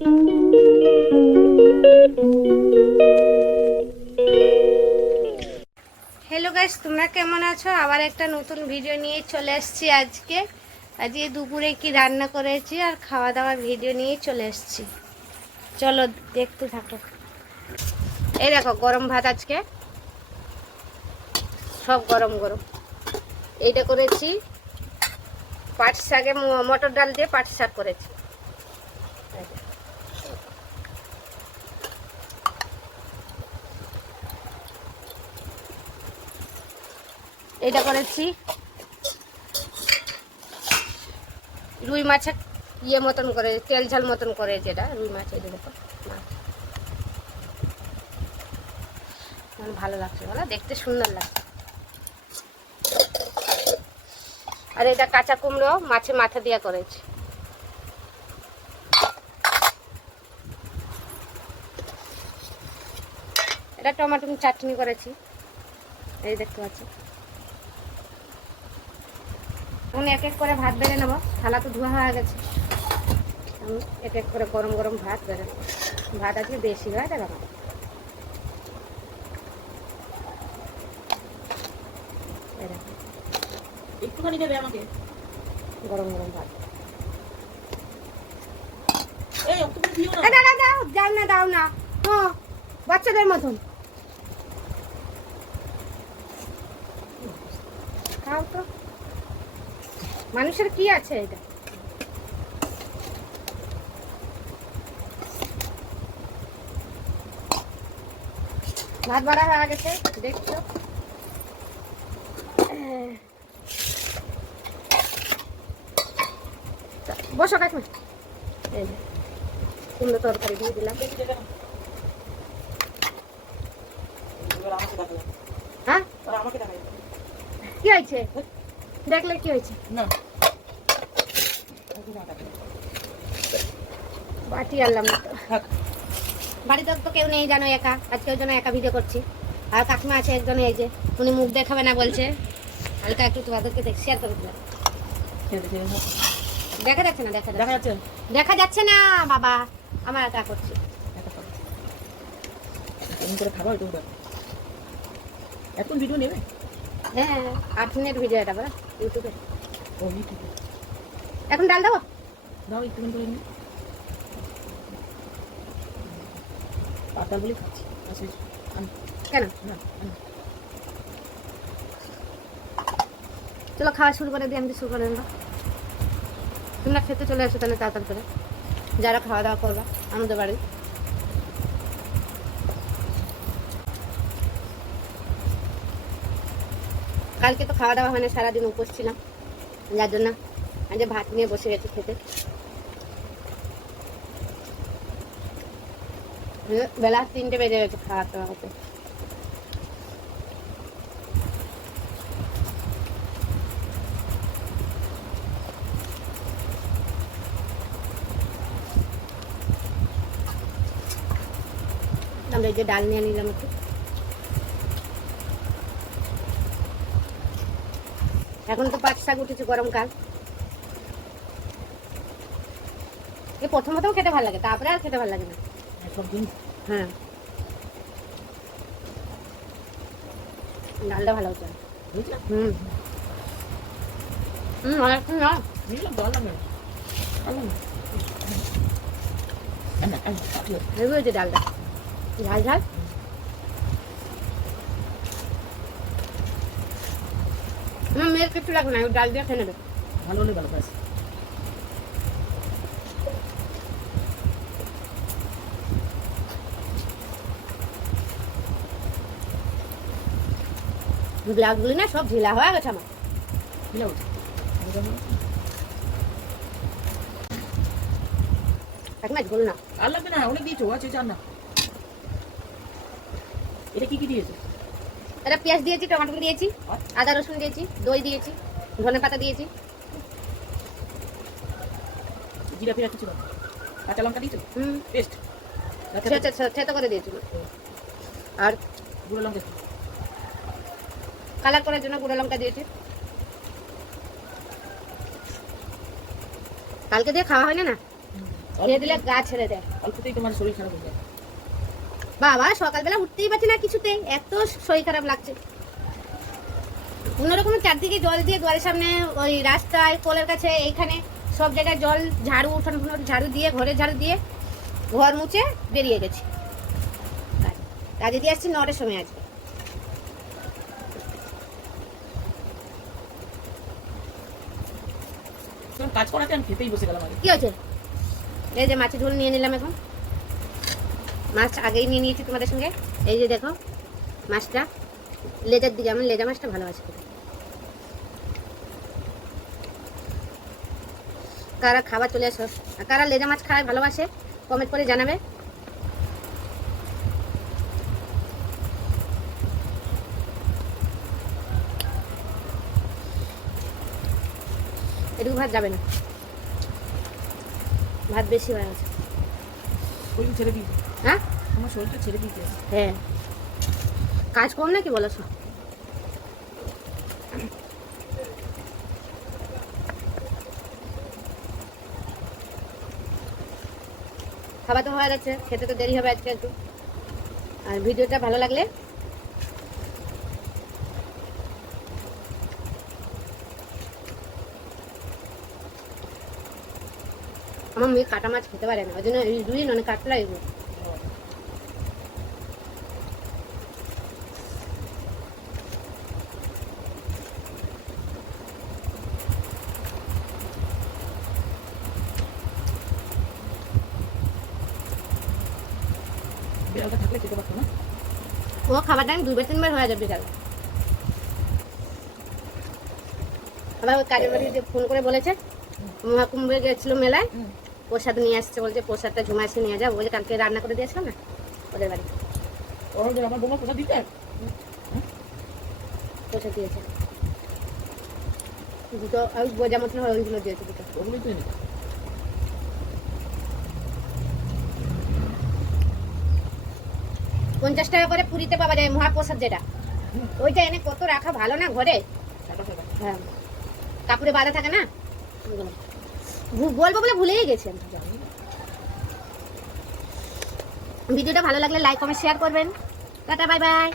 Hello guys, তোমরা কেমন আছো? আবার একটা নতুন ভিডিও নিয়ে চলে এসেছি। আজকে দুপুরে কি রান্না করেছি আর খাওয়া দাওয়ার ভিডিও নিয়ে চলে এসেছি। চলো দেখতে থাকো। এই দেখো গরম ভাত, আজকে সব গরম গরম। এইটা করেছি পাট শাকে, মটর ডাল দিয়ে পাট শাক করেছি। এটা করেছি রুই মাছের মতন করে, তেল ঝাল মতন করে, যেটা রুই মাছ। এই দেখো ভালো লাগছে, বলো দেখতে সুন্দর লাগছে। আর এটা কাঁচা কুমড়ো মাছে মাথা দিয়া করেছি। এটা টমেটো চাটনি করেছি, এই দেখতে পাচ্ছি। এখন এক এক করে ভাত বেড়ে নেবো, থালা তো ধোয়া হয়ে গেছে। আমি এক এক করে গরম গরম ভাত বেড়ে নেবো। ভাত আজকে বেশি হয়, দেখো একটুখানি দেবে আমাকে গরম গরম ভাত। দাও না, দাও না, বাচ্চাদের মতন খাও তো, মানুষের কি আছে এটা। ভাত বাড়া হয়ে গেছে, দেখছো। বসো কাকিমা। এই যে কুমড়ো তরকারি দিয়ে দিলাম। হ্যাঁ, কি হয়েছে? দেখলে কি হয়েছে? বাটি আনলাম না তো, বাড়িতে তো কেউ নেই জানো, একা। আজকে ওই জন্য একা ভিডিও করছি। আর কাকিমা আছে একজন, এই যে উনি মুখ দেখাবে না বলছে, হালকা একটু তোমাদেরকে শেয়ার করে দিলাম। দেখা যাচ্ছে না, দেখা যাচ্ছে না বাবা, আমার একা করছি। এখন ভিডিও নেবে? হ্যাঁ, 8 মিনিট ভিডিও এটা বলো ইউটিউবে। এখন ডাল দেবো, দাও একটু করে নি। পাতা বলে খাচ্ছি কেন? চলো খাওয়া শুরু করে দিই, আমি তো শুরু করে দেবো। তোমরা খেতে চলে আসো তাহলে তাড়াতাড়ি করে, যারা খাওয়া দাওয়া করবা আমাদের বাড়ি। কালকে তো খাওয়া দাওয়া হয় না, সারাদিন উপোস ছিলাম, যার জন্য আজ ভাত নিয়ে বসে গেছি খেতে। বেলা 3টে বেজে গেছে খাওয়া দাওয়া হতে। আমরা এই যে ডাল নিয়ে নিলাম একটু। এখন তো পাট শাক উঠেছে গরমকাল, প্রথম প্রথম খেতে ভালো লাগে, তারপরে আর খেতে ভালো লাগে না। হ্যাঁ, ডালটা ভালো হচ্ছে। অনেকক্ষণ না হয়েছে ডালটা ঝাল ঝাল। আমার মেয়ের কিছু লাগবে না, ডাল দিয়ে খেয়ে নেবে। ভালো হলে ভালো পাইছে। ব্লাউজগুলি না সব ঢিলা হয়ে গেছে আমার। বলো না, আর লাগবে না, অনেক দিয়েছো, আছে চার না। এটা কি কি দিয়েছো? এটা পেঁয়াজ দিয়েছি, টমেটো দিয়েছি, আদা রসুন দিয়েছি, দই দিয়েছি, ধনে পাতা দিয়েছি। জিরা ফিরা কিছু না, কাঁচা লঙ্কা দিয়েছো? পেস্ট ছেঁচা করে দিয়েছি। আর গুঁড়ো লঙ্কা কালার করার জন্য গুঁড়ো লঙ্কা দিয়েছি। কালকে দিয়ে খাওয়া হয় না, খেয়ে দিলে গা ছেড়ে দেয়। অল্পতেই তোমার শরীর খারাপ হয়ে যায়। বাবা সকালবেলা উঠতেই পারছি না কিছুতেই, এত শরীর খারাপ লাগছে। অন্যরকম চারদিকে জল দিয়ে ঘরের সামনে, ওই রাস্তায়, কলের কাছে, এইখানে সব জায়গায় জল, ঝাড়ু উঠান ঝাড়ু দিয়ে, ঘরে ঝাড়ু দিয়ে, ঘর মুছে বেরিয়ে গেছি। কাজে দিয়ে আসছি 9টার সময় আজকে। তখন কাজ করাতে আমি খেতেই বসে গেলাম আগে। কি হয়েছে? এই যে মাছের ঝোল নিয়ে নিলাম। এখন মাছ আগেই নিয়ে নিয়েছি তোমাদের সঙ্গে। এই যে দেখো মাছটা, লেজার দিকে, আমার লেজা মাছটা ভালো আছে খেতে। কারা খাবার চলে আসো, আর কারা লেজা মাছ খায় ভালোবাসে কমেন্ট করে জানাবে। এটুকু ভাত যাবে না, ভাত বেশি হয়ে গেছে। শরীর ছেড়ে দিয়েছে, হ্যাঁ আমার শরীরটা ছেড়ে দিয়েছে। হ্যাঁ, কাজ কম নাকি বলো সব? খাবার তো হয়ে গেছে, খেতে তো দেরি হবে আজকে একটু। আর ভিডিওটা ভালো লাগলে আমার মেয়ে কাটা মাছ খেতে পারে না, ওই জন্য এই রুই নয় কাতলা এগুলো। বিড়ালটা থাকলে খেতে পারতো না। ও খাবার টাইম 2-3 বার হয়ে যাবে বিকালে। আবার ওই কাজের বাড়িতে ফোন করে বলেছে, মহাকুম্ভে গেছিল মেলায়, প্রসাদ নিয়ে আসছে, বলছে প্রসাদটা ঝুমা এসে নিয়ে যাও। বলছে কালকে রান্না করে দিয়েছিলাম না ওদের বাড়ি, ওদের আমার বৌমা কোথা দিতে প্রসাদ দিয়েছে দুটো, ওই বোঝা মতন হয় ওইগুলো দিয়েছে দুটো। ওগুলোই তো এনে 50 টাকা করে পুরীতে পাওয়া যায় মহাপ্রসাদ, যেটা ওইটা এনে কত রাখা ভালো না ঘরে। হ্যাঁ, কাপড়ে বাঁধা থাকে না। বলবো বলে ভুলেই গেছি আমি। ভিডিওটা ভালো লাগলে লাইক কমেন্ট শেয়ার করবেন। Tata, bye bye.